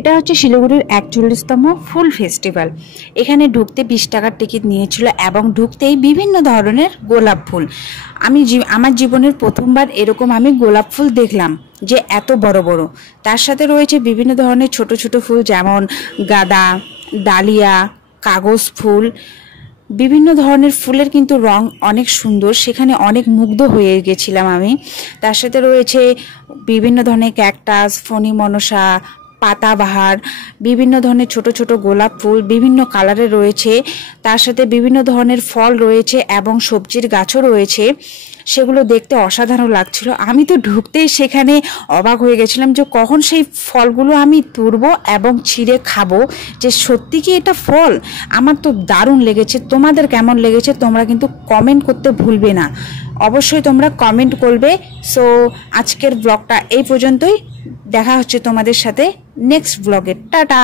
এটা হচ্ছে শিলিগুড়ির 41তম ফুল ফেস্টিভ্যাল। এখানে ঢুকতে 20 টাকার টিকিট নিয়েছিল এবং ঢুকতেই বিভিন্ন ধরনের গোলাপ ফুল। আমার জীবনের প্রথমবার এরকম আমি গোলাপ ফুল দেখলাম যে এত বড় বড়। তার সাথে রয়েছে বিভিন্ন ধরনের ছোট ছোট ফুল, যেমন গাঁদা, ডালিয়া, কাগজ ফুল। বিভিন্ন ধরনের ফুলের কিন্তু রং অনেক সুন্দর, সেখানে অনেক মুগ্ধ হয়ে গেছিলাম আমি। তার সাথে রয়েছে বিভিন্ন ধরনের ক্যাকটাস, ফণি মনসা, পাতাবাহার, বিভিন্ন ধরনের ছোট ছোট গোলাপ ফুল বিভিন্ন কালারের রয়েছে। তার সাথে বিভিন্ন ধরনের ফল রয়েছে এবং সবজির গাছও রয়েছে। সেগুলো দেখতে অসাধারণ লাগছিল। আমি তো ঢুকতেই সেখানে অবাক হয়ে গেছিলাম যে কখন সেই ফলগুলো আমি তুলবো এবং ছিঁড়ে খাবো, যে সত্যি কি এটা ফল। আমার তো দারুণ লেগেছে। তোমাদের কেমন লেগেছে তোমরা কিন্তু কমেন্ট করতে ভুলবে না, অবশ্যই তোমরা কমেন্ট করবে। সো আজকের ব্লগটা এই পর্যন্তই, দেখা হচ্ছে তোমাদের সাথে নেক্সট ব্লগে। টাটা।